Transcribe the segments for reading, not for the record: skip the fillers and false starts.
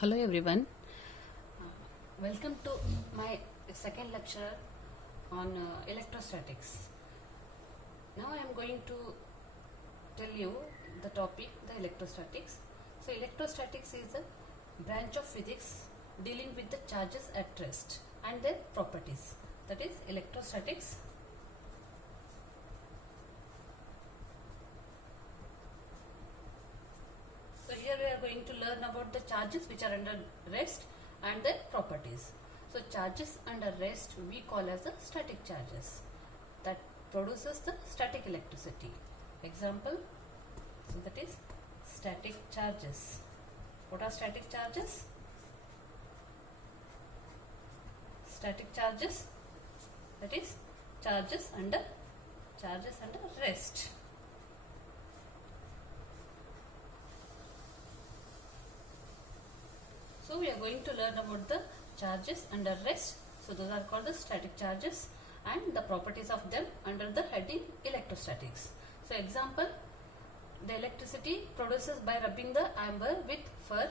Hello everyone. Welcome to my second lecture on electrostatics. Now I am going to tell you the topic, the electrostatics. So electrostatics is a branch of physics dealing with the charges at rest and their properties. That is electrostatics. So here we are going to learn about the charges which are under rest and their properties. So charges under rest we call as the static charges that produces the static electricity. Example, so that is static charges. What are static charges? Static charges, that is charges under rest. So we are going to learn about the charges under rest. So those are called the static charges and the properties of them under the heading electrostatics. So example, the electricity produces by rubbing the amber with fur,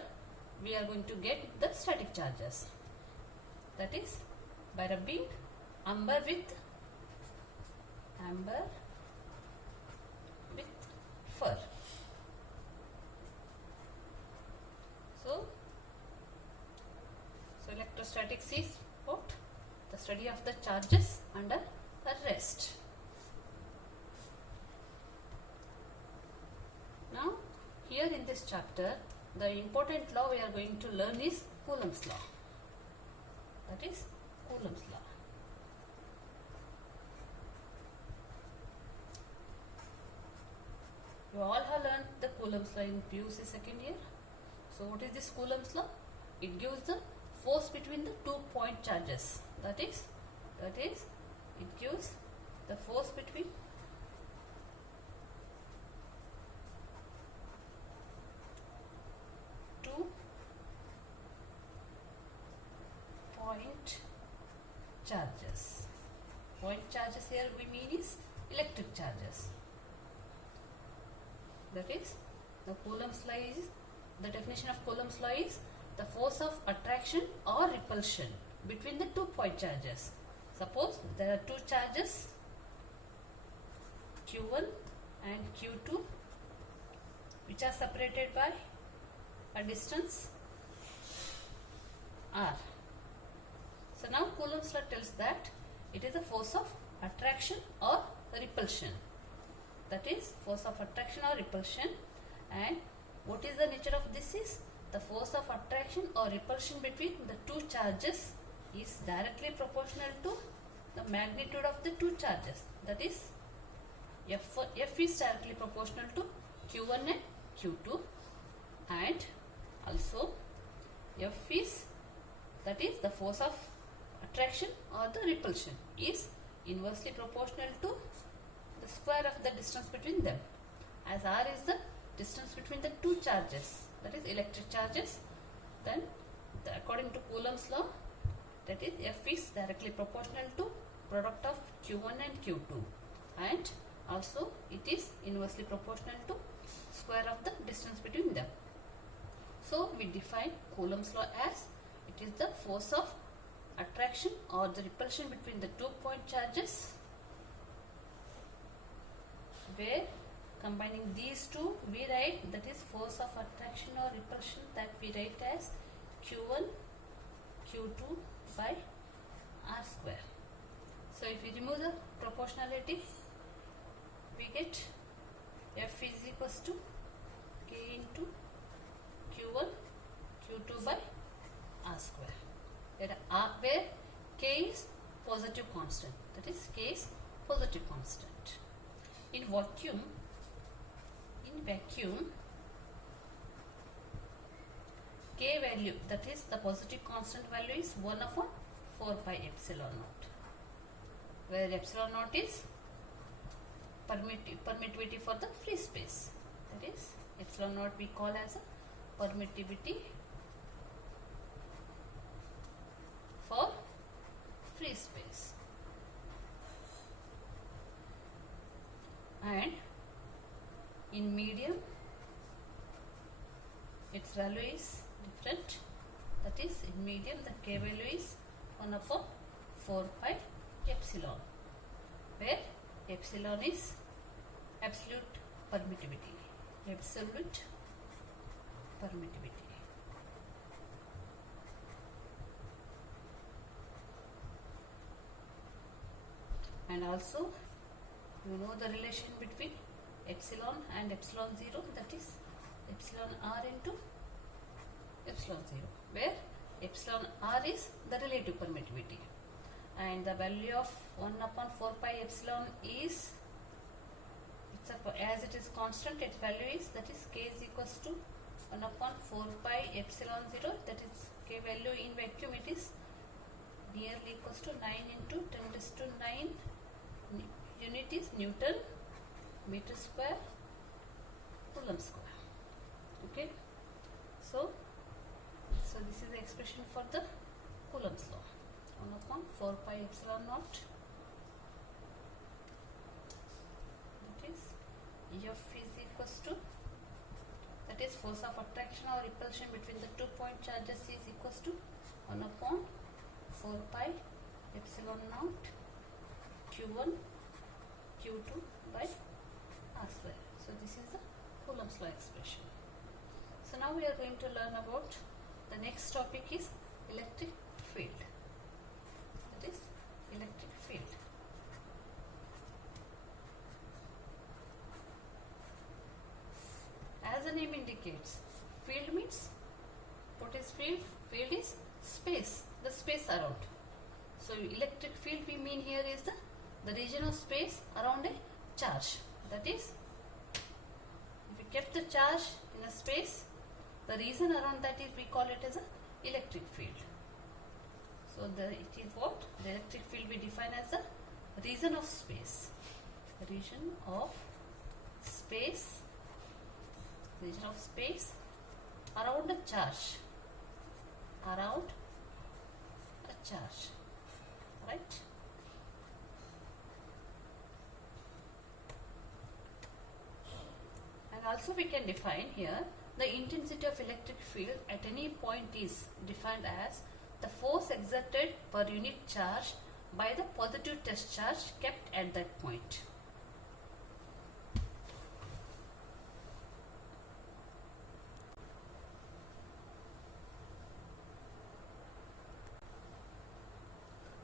we are going to get the static charges. That is by rubbing amber with fur. So electrostatics is what? The study of the charges under a rest. Now, here in this chapter, the important law we are going to learn is Coulomb's law. That is Coulomb's law. You all have learned the Coulomb's law in PUC second year. So, what is this Coulomb's law? It gives the force between the 2 point charges. That is it gives the force between two point charges. Point charges here we mean is electric charges. That is the Coulomb's law is, the definition of Coulomb's law is the force of attraction or repulsion between the 2 point charges. Suppose there are two charges Q1 and Q2 which are separated by a distance R. So now Coulomb's law tells that it is a force of attraction or repulsion. That is force of attraction or repulsion, and what is the nature of this is the force of attraction or repulsion between the two charges is directly proportional to the magnitude of the two charges. That is F is directly proportional to Q1 and Q2, and also F is, that is the force of attraction or the repulsion, is inversely proportional to the square of the distance between them, as R is the distance between the two charges, that is electric charges. Then according to Coulomb's law, that is F is directly proportional to product of Q1 and Q2, and also it is inversely proportional to square of the distance between them. So we define Coulomb's law as it is the force of attraction or the repulsion between the 2 point charges, where combining these two we write, that is force of attraction or repulsion, that we write as Q1 Q2 by R square. So if we remove the proportionality, we get F is equals to K into Q1 Q2 by R square, where K is positive constant, that is K is positive constant. In vacuum, K value, that is the positive constant value, is 1 upon 4 pi epsilon naught, where epsilon naught is permittivity for the free space. That is epsilon naught we call as a permittivity for free space. And in medium its value is different. that is in medium the K value is 1 upon 4 pi epsilon, where epsilon is absolute permittivity. Absolute permittivity. And also you know the relation between epsilon and epsilon 0, that is epsilon r into epsilon 0, where epsilon r is the relative permittivity and the value of 1 upon 4 pi epsilon is, as it is constant, its value is, that is k is equals to 1 upon 4 pi epsilon 0, that is k value in vacuum, it is nearly equals to 9 into 10 raised to 9 unit is Newton meter square Coulomb square. Okay, so this is the expression for the Coulomb's law. 1 upon 4 pi epsilon naught, that is F is equals to, that is force of attraction or repulsion between the 2 point charges is equals to 1 upon 4 pi epsilon naught Q1 Q2 by R square. So this is the Coulomb's law expression. So now we are going to learn about the next topic is electric field. That is electric field. As the name indicates, field means, what is field? Field is space, the space around. So electric field we mean here is the region of space around a charge. That is, if we kept the charge in a space, the region around that is, we call it as a electric field. So it is what? The electric field we define as the region of space. Region of space. Region of space around a charge. Around a charge. Right? And also we can define here the intensity of electric field at any point is defined as the force exerted per unit charge by the positive test charge kept at that point.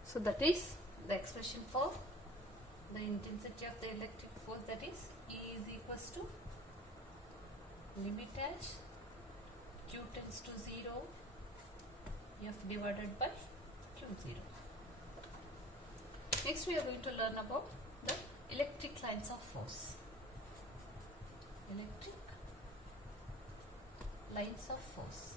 So that is the expression for the intensity of the electric force, that is E is equals to limit as Q tends to 0 F divided by Q0. Next we are going to learn about the electric lines of force. Electric lines of force.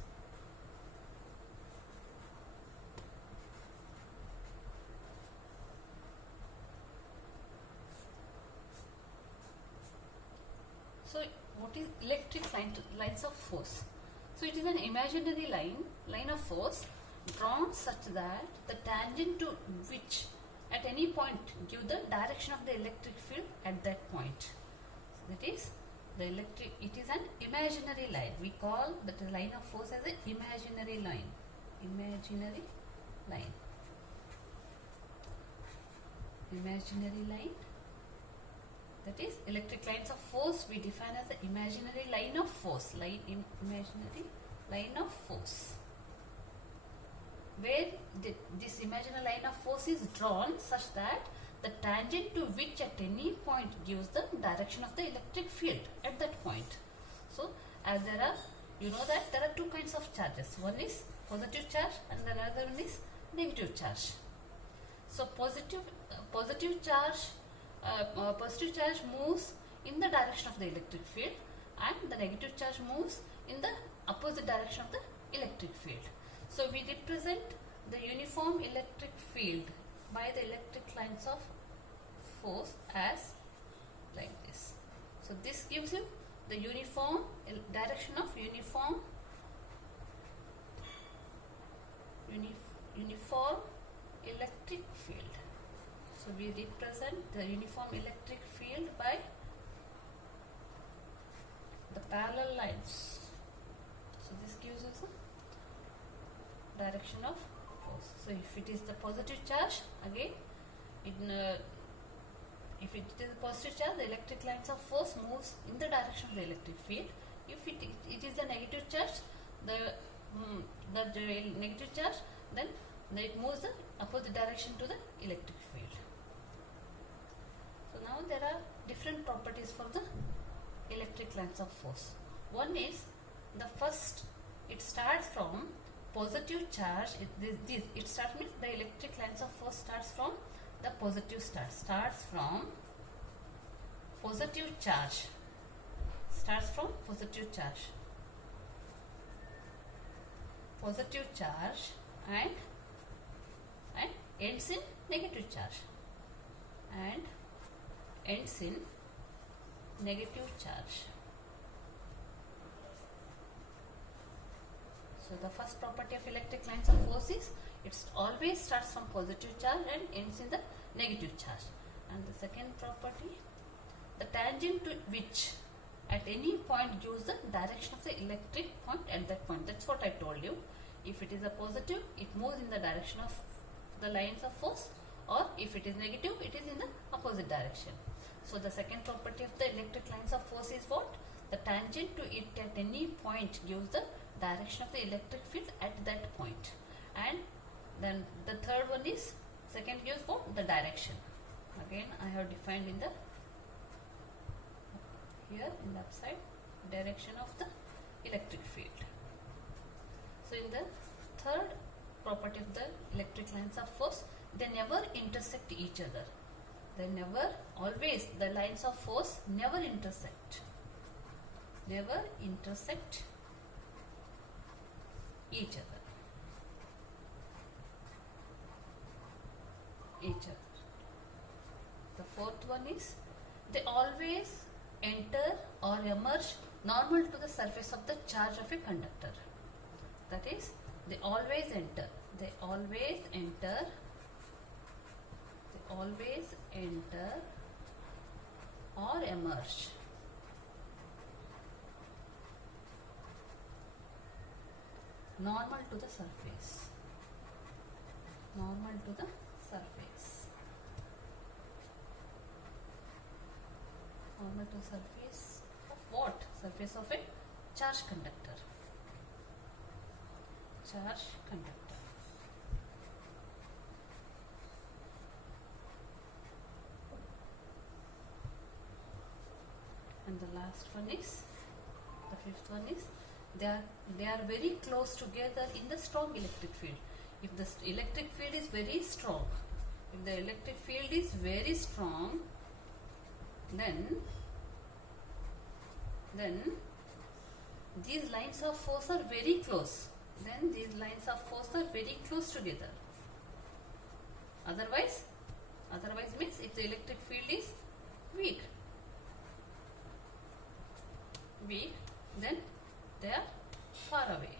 So what is electric lines of force? So it is an imaginary line of force drawn such that the tangent to which at any point give the direction of the electric field at that point. So that is it is an imaginary line. We call that line of force as an imaginary line. Imaginary line. Imaginary line. That is electric lines of force we define as the imaginary line of force. Imaginary line of force. Where this imaginary line of force is drawn such that the tangent to which at any point gives the direction of the electric field at that point. So as you know that there are two kinds of charges. One is positive charge and the other one is negative charge. So positive charge moves in the direction of the electric field and the negative charge moves in the opposite direction of the electric field. So we represent the uniform electric field by the electric lines of force as like this. So this gives you the uniform direction of uniform electric field. So we represent the uniform electric field by the parallel lines. So this gives us direction of force. So if it is the positive charge, again, if it is a positive charge, the electric lines of force moves in the direction of the electric field. If it is a negative charge, the negative charge, then it moves the opposite direction to the electric field. So now there are different properties for the electric lines of force. One is the first, it starts from positive charge. It starts means the electric lines of force starts from the positive starts from positive charge. Starts from positive charge. Positive charge and ends in negative charge. And ends in negative charge. So the first property of electric lines of force is it always starts from positive charge and ends in the negative charge. And the second property, the tangent to which at any point gives the direction of the electric point at that point. That's what I told you. If it is a positive, it moves in the direction of the lines of force, or if it is negative, it is in the opposite direction. So the second property of the electric lines of force is what? The tangent to it at any point gives the direction of the electric field at that point. And then the third one is, second gives what? The direction. Again, I have defined in the here in the upside, direction of the electric field. So in the third property of the electric lines of force, they never intersect each other. They never, always, the lines of force never intersect. Never intersect each other. The fourth one is, they always enter or emerge normal to the surface of the charge of a conductor. That is, they always enter. They always enter or emerge normal to the surface. Normal to the surface. Normal to surface of what? Surface of a charge conductor. Charge conductor. And the last one is, the fifth one is, they are very close together in the strong electric field. If the electric field is very strong, then these lines of force are very close. Then these lines of force are very close together. Otherwise means if the electric field is weak, then they are far away.